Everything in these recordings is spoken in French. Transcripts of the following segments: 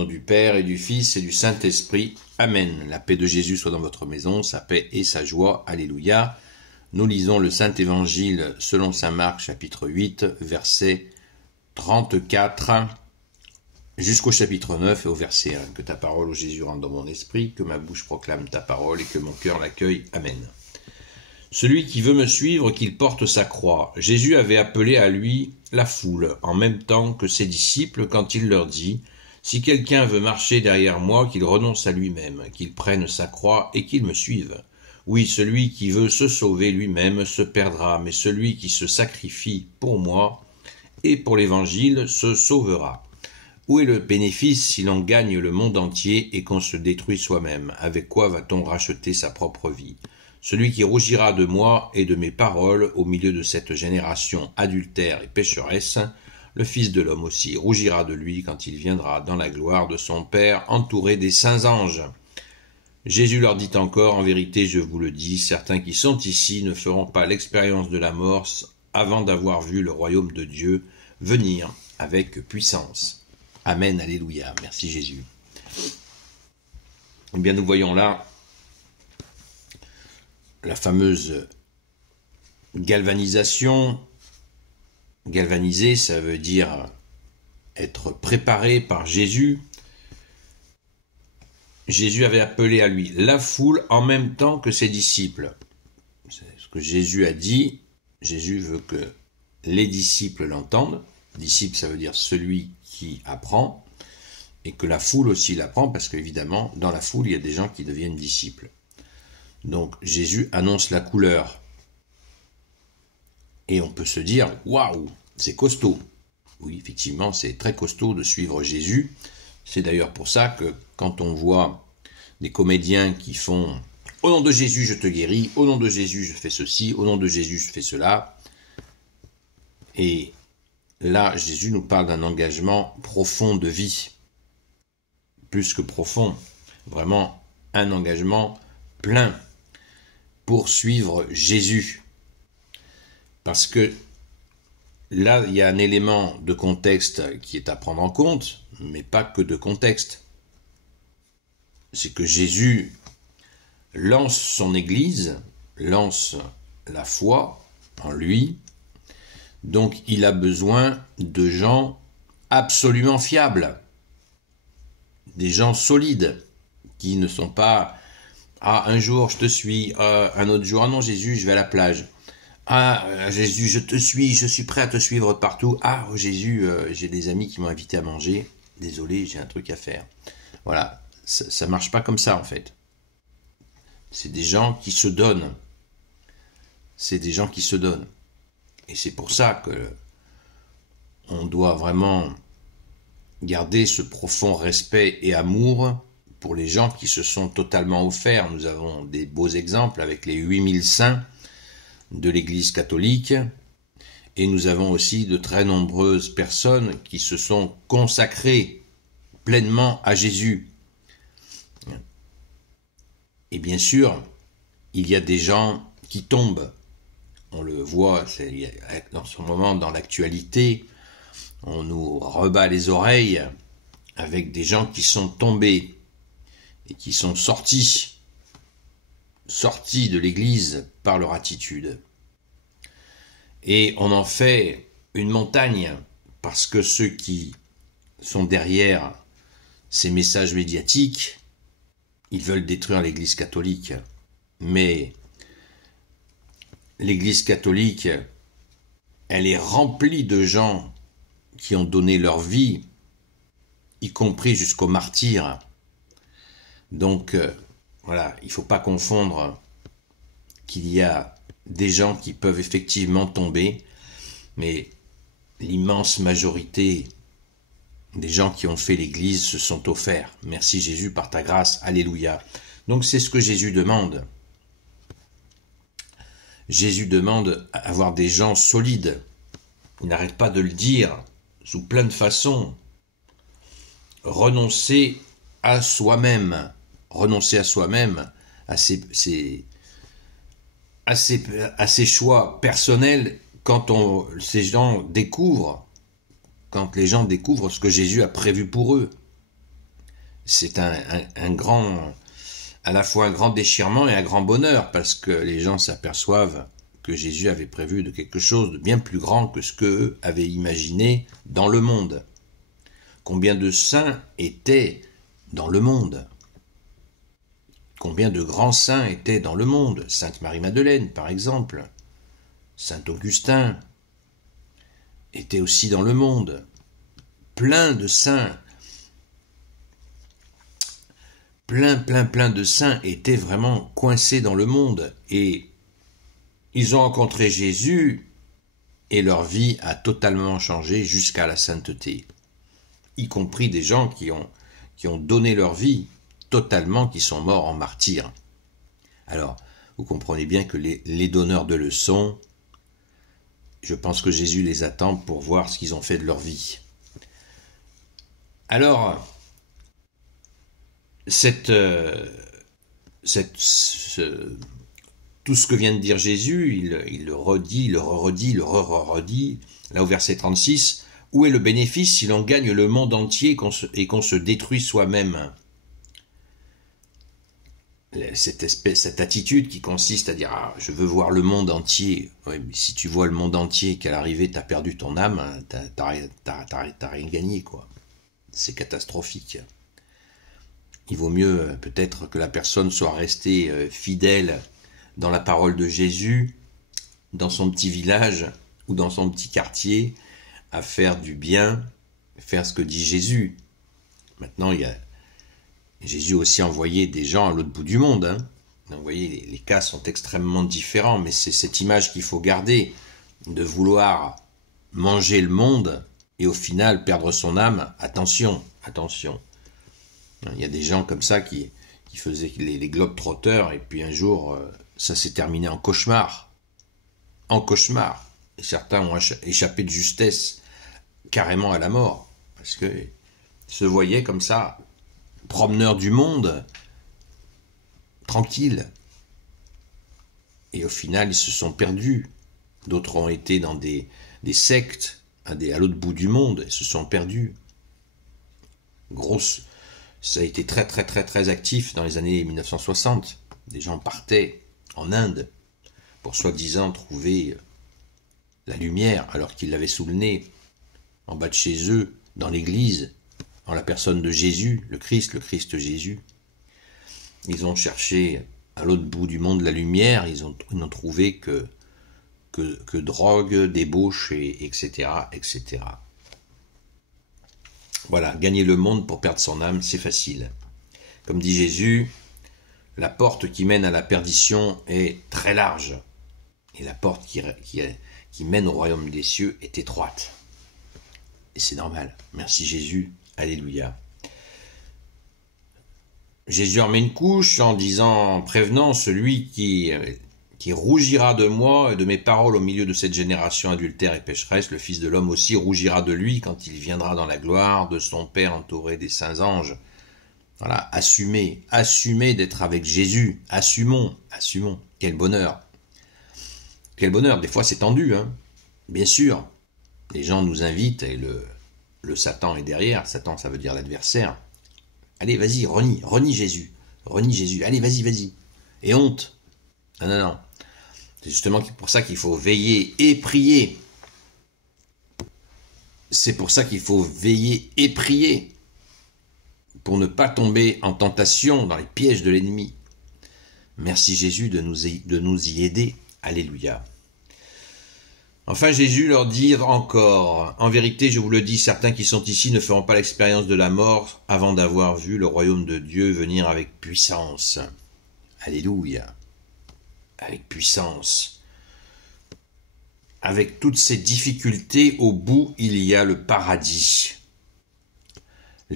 Au nom du Père et du Fils et du Saint-Esprit. Amen. La paix de Jésus soit dans votre maison, sa paix et sa joie. Alléluia. Nous lisons le Saint-Évangile selon saint Marc, chapitre 8, verset 34, jusqu'au chapitre 9 et au verset 1. Que ta parole, ô Jésus, rentre dans mon esprit, que ma bouche proclame ta parole et que mon cœur l'accueille. Amen. Celui qui veut me suivre, qu'il porte sa croix. Jésus avait appelé à lui la foule, en même temps que ses disciples, quand il leur dit « Si quelqu'un veut marcher derrière moi, qu'il renonce à lui-même, qu'il prenne sa croix et qu'il me suive. Oui, celui qui veut se sauver lui-même se perdra, mais celui qui se sacrifie pour moi et pour l'Évangile se sauvera. Où est le bénéfice si l'on gagne le monde entier et qu'on se détruit soi-même? Avec quoi va-t-on racheter sa propre vie? Celui qui rougira de moi et de mes paroles au milieu de cette génération adultère et pécheresse, le Fils de l'homme aussi rougira de lui quand il viendra dans la gloire de son Père, entouré des saints anges. » Jésus leur dit encore, « En vérité, je vous le dis, certains qui sont ici ne feront pas l'expérience de la mort avant d'avoir vu le royaume de Dieu venir avec puissance. » Amen, alléluia. Merci Jésus. Eh bien, nous voyons là la fameuse galvanisation. Galvaniser, ça veut dire être préparé par Jésus. Jésus avait appelé à lui la foule en même temps que ses disciples. C'est ce que Jésus a dit. Jésus veut que les disciples l'entendent. Disciple, ça veut dire celui qui apprend. Et que la foule aussi l'apprend, parce qu'évidemment, dans la foule, il y a des gens qui deviennent disciples. Donc, Jésus annonce la couleur. Et on peut se dire, waouh, c'est costaud. Oui, effectivement, c'est très costaud de suivre Jésus. C'est d'ailleurs pour ça que quand on voit des comédiens qui font « Au nom de Jésus, je te guéris. Au nom de Jésus, je fais ceci. Au nom de Jésus, je fais cela. » Et là, Jésus nous parle d'un engagement profond de vie. Plus que profond, vraiment un engagement plein pour suivre Jésus. Parce que là, il y a un élément de contexte qui est à prendre en compte, mais pas que de contexte. C'est que Jésus lance son Église, lance la foi en lui, donc il a besoin de gens absolument fiables, des gens solides, qui ne sont pas « Ah, un jour je te suis, un autre jour, ah non Jésus, je vais à la plage. Ah, Jésus, je te suis, je suis prêt à te suivre partout. Ah, Jésus, j'ai des amis qui m'ont invité à manger. Désolé, j'ai un truc à faire. » Voilà, ça ne marche pas comme ça en fait. C'est des gens qui se donnent. C'est des gens qui se donnent. Et c'est pour ça que on doit vraiment garder ce profond respect et amour pour les gens qui se sont totalement offerts. Nous avons des beaux exemples avec les 8000 saints de l'Église catholique, et nous avons aussi de très nombreuses personnes qui se sont consacrées pleinement à Jésus. Et bien sûr, il y a des gens qui tombent. On le voit dans ce moment dans l'actualité, on nous rebat les oreilles avec des gens qui sont tombés et qui sont sortis de l'Église par leur attitude. Et on en fait une montagne parce que ceux qui sont derrière ces messages médiatiques, ils veulent détruire l'Église catholique. Mais l'Église catholique, elle est remplie de gens qui ont donné leur vie, y compris jusqu'aux martyrs. Donc, voilà, il ne faut pas confondre qu'il y a des gens qui peuvent effectivement tomber, mais l'immense majorité des gens qui ont fait l'Église se sont offerts. Merci Jésus par ta grâce, alléluia. Donc c'est ce que Jésus demande. Jésus demande à avoir des gens solides. Il n'arrête pas de le dire sous plein de façons. Renoncer à soi-même. Renoncer à soi-même, à ses choix personnels quand ces gens découvrent, quand les gens découvrent ce que Jésus a prévu pour eux. c'est un grand, à la fois un grand déchirement et un grand bonheur, parce que les gens s'aperçoivent que Jésus avait prévu de quelque chose de bien plus grand que ce qu'eux avaient imaginé dans le monde. Combien de saints étaient dans le monde? Combien de grands saints étaient dans le monde? Sainte Marie-Madeleine, par exemple. Saint Augustin était aussi dans le monde. Plein de saints. Plein de saints étaient vraiment coincés dans le monde. Et ils ont rencontré Jésus et leur vie a totalement changé jusqu'à la sainteté. Y compris des gens qui ont donné leur vie totalement, qui sont morts en martyrs. Alors, vous comprenez bien que les donneurs de leçons, je pense que Jésus les attend pour voir ce qu'ils ont fait de leur vie. Alors, tout ce que vient de dire Jésus, il le redit, le redit, là au verset 36, où est le bénéfice si l'on gagne le monde entier et qu'on se détruit soi-même? Cette attitude qui consiste à dire « je veux voir le monde entier ». Ouais, mais si tu vois le monde entier, qu'à l'arrivée t'as perdu ton âme, t'as rien gagné, quoi. C'est catastrophique. Il vaut mieux peut-être que la personne soit restée fidèle dans la parole de Jésus, dans son petit village ou dans son petit quartier, à faire du bien, faire ce que dit Jésus. Maintenant, Jésus a aussi envoyé des gens à l'autre bout du monde. Hein. Donc, vous voyez, les cas sont extrêmement différents, mais c'est cette image qu'il faut garder, de vouloir manger le monde et au final perdre son âme. Attention, attention. Il y a des gens comme ça qui faisaient les globe-trotteurs et puis un jour, ça s'est terminé en cauchemar. En cauchemar. Et certains ont échappé de justesse carrément à la mort parce que se voyaient comme ça, promeneurs du monde, tranquilles. Et au final, ils se sont perdus. D'autres ont été dans des sectes à l'autre bout du monde et se sont perdus. Ça a été très actif dans les années 1960. Des gens partaient en Inde pour soi-disant trouver la lumière alors qu'ils l'avaient sous le nez, en bas de chez eux, dans l'église, en la personne de Jésus, le Christ Jésus. Ils ont cherché à l'autre bout du monde la lumière, ils n'ont trouvé que drogue, débauche, etc. Voilà, gagner le monde pour perdre son âme, c'est facile. Comme dit Jésus, la porte qui mène à la perdition est très large, et la porte qui mène au royaume des cieux est étroite. Et c'est normal. Merci Jésus. Alléluia. Jésus en met une couche en prévenant celui qui rougira de moi et de mes paroles au milieu de cette génération adultère et pécheresse. Le Fils de l'homme aussi rougira de lui quand il viendra dans la gloire de son Père entouré des saints anges. Voilà, assumez d'être avec Jésus. Assumons. Quel bonheur. Quel bonheur. Des fois c'est tendu, hein. Bien sûr. Les gens nous invitent et le Satan est derrière. Satan, ça veut dire l'adversaire. Allez, vas-y, renie Jésus. Renie Jésus. Allez, vas-y. Et honte. Non. C'est justement pour ça qu'il faut veiller et prier. C'est pour ça qu'il faut veiller et prier. Pour ne pas tomber en tentation dans les pièges de l'ennemi. Merci Jésus de nous y aider. Alléluia. Enfin Jésus leur dit encore, « En vérité, je vous le dis, certains qui sont ici ne feront pas l'expérience de la mort avant d'avoir vu le royaume de Dieu venir avec puissance. » Alléluia. Avec puissance. Avec toutes ces difficultés, au bout, il y a le paradis.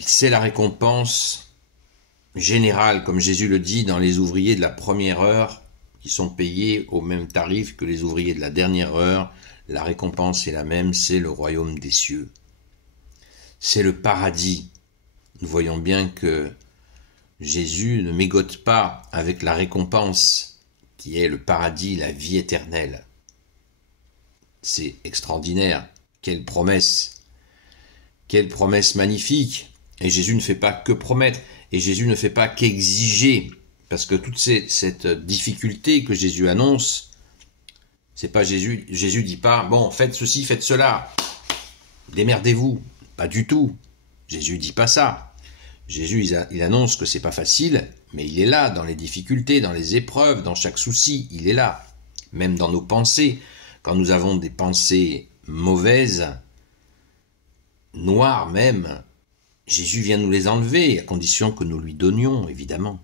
C'est la récompense générale, comme Jésus le dit, dans les ouvriers de la première heure, qui sont payés au même tarif que les ouvriers de la dernière heure. La récompense est la même, c'est le royaume des cieux. C'est le paradis. Nous voyons bien que Jésus ne mégote pas avec la récompense, qui est le paradis, la vie éternelle. C'est extraordinaire. Quelle promesse magnifique. Et Jésus ne fait pas que promettre, et Jésus ne fait pas qu'exiger, parce que toute cette difficulté que Jésus annonce, c'est pas Jésus dit pas, bon, faites ceci, faites cela, démerdez-vous, pas du tout. Jésus dit pas ça. Jésus, il annonce que c'est pas facile, mais il est là, dans les difficultés, dans les épreuves, dans chaque souci, il est là. Même dans nos pensées, quand nous avons des pensées mauvaises, noires même, Jésus vient nous les enlever, à condition que nous lui donnions, évidemment.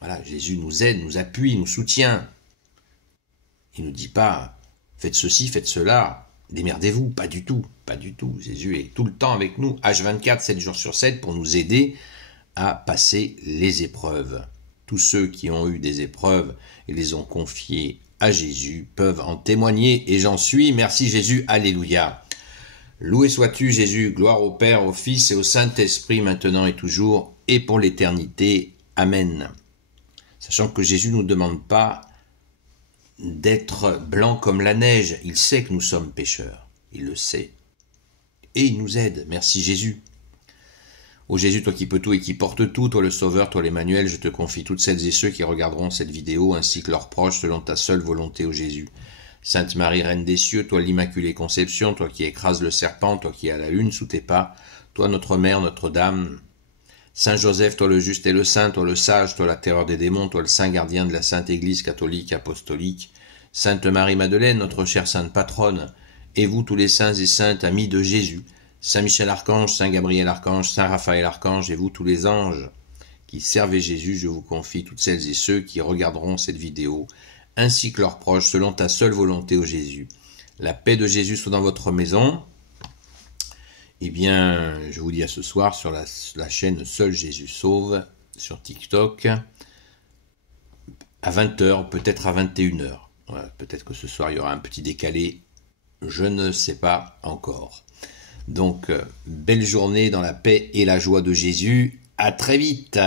Voilà, Jésus nous aide, nous appuie, nous soutient. Il ne nous dit pas, faites ceci, faites cela, démerdez-vous, pas du tout, pas du tout. Jésus est tout le temps avec nous, H24, 7 jours sur 7, pour nous aider à passer les épreuves. Tous ceux qui ont eu des épreuves et les ont confiées à Jésus peuvent en témoigner, et j'en suis. Merci Jésus, alléluia. Loué sois-tu Jésus, gloire au Père, au Fils et au Saint-Esprit, maintenant et toujours, et pour l'éternité. Amen. Sachant que Jésus ne nous demande pas d'être blanc comme la neige, il sait que nous sommes pécheurs, il le sait, et il nous aide. Merci Jésus. Ô Jésus, toi qui peux tout et qui portes tout, toi le Sauveur, toi l'Emmanuel, je te confie toutes celles et ceux qui regarderont cette vidéo, ainsi que leurs proches, selon ta seule volonté, ô Jésus. Sainte Marie, Reine des cieux, toi l'Immaculée Conception, toi qui écrases le serpent, toi qui as la lune sous tes pas, toi notre Mère, Notre-Dame. Saint Joseph, toi le juste et le saint, toi le sage, toi la terreur des démons, toi le saint gardien de la Sainte Église catholique apostolique. Sainte Marie-Madeleine, notre chère sainte patronne, et vous tous les saints et saintes amis de Jésus, Saint Michel Archange, Saint Gabriel Archange, Saint Raphaël Archange, et vous tous les anges qui servez Jésus, je vous confie toutes celles et ceux qui regarderont cette vidéo, ainsi que leurs proches, selon ta seule volonté, ô Jésus. La paix de Jésus soit dans votre maison. Eh bien, je vous dis à ce soir sur la chaîne Seul Jésus Sauve, sur TikTok, à 20h, peut-être à 21h. Voilà, peut-être que ce soir, il y aura un petit décalé, je ne sais pas encore. Donc, belle journée dans la paix et la joie de Jésus. À très vite.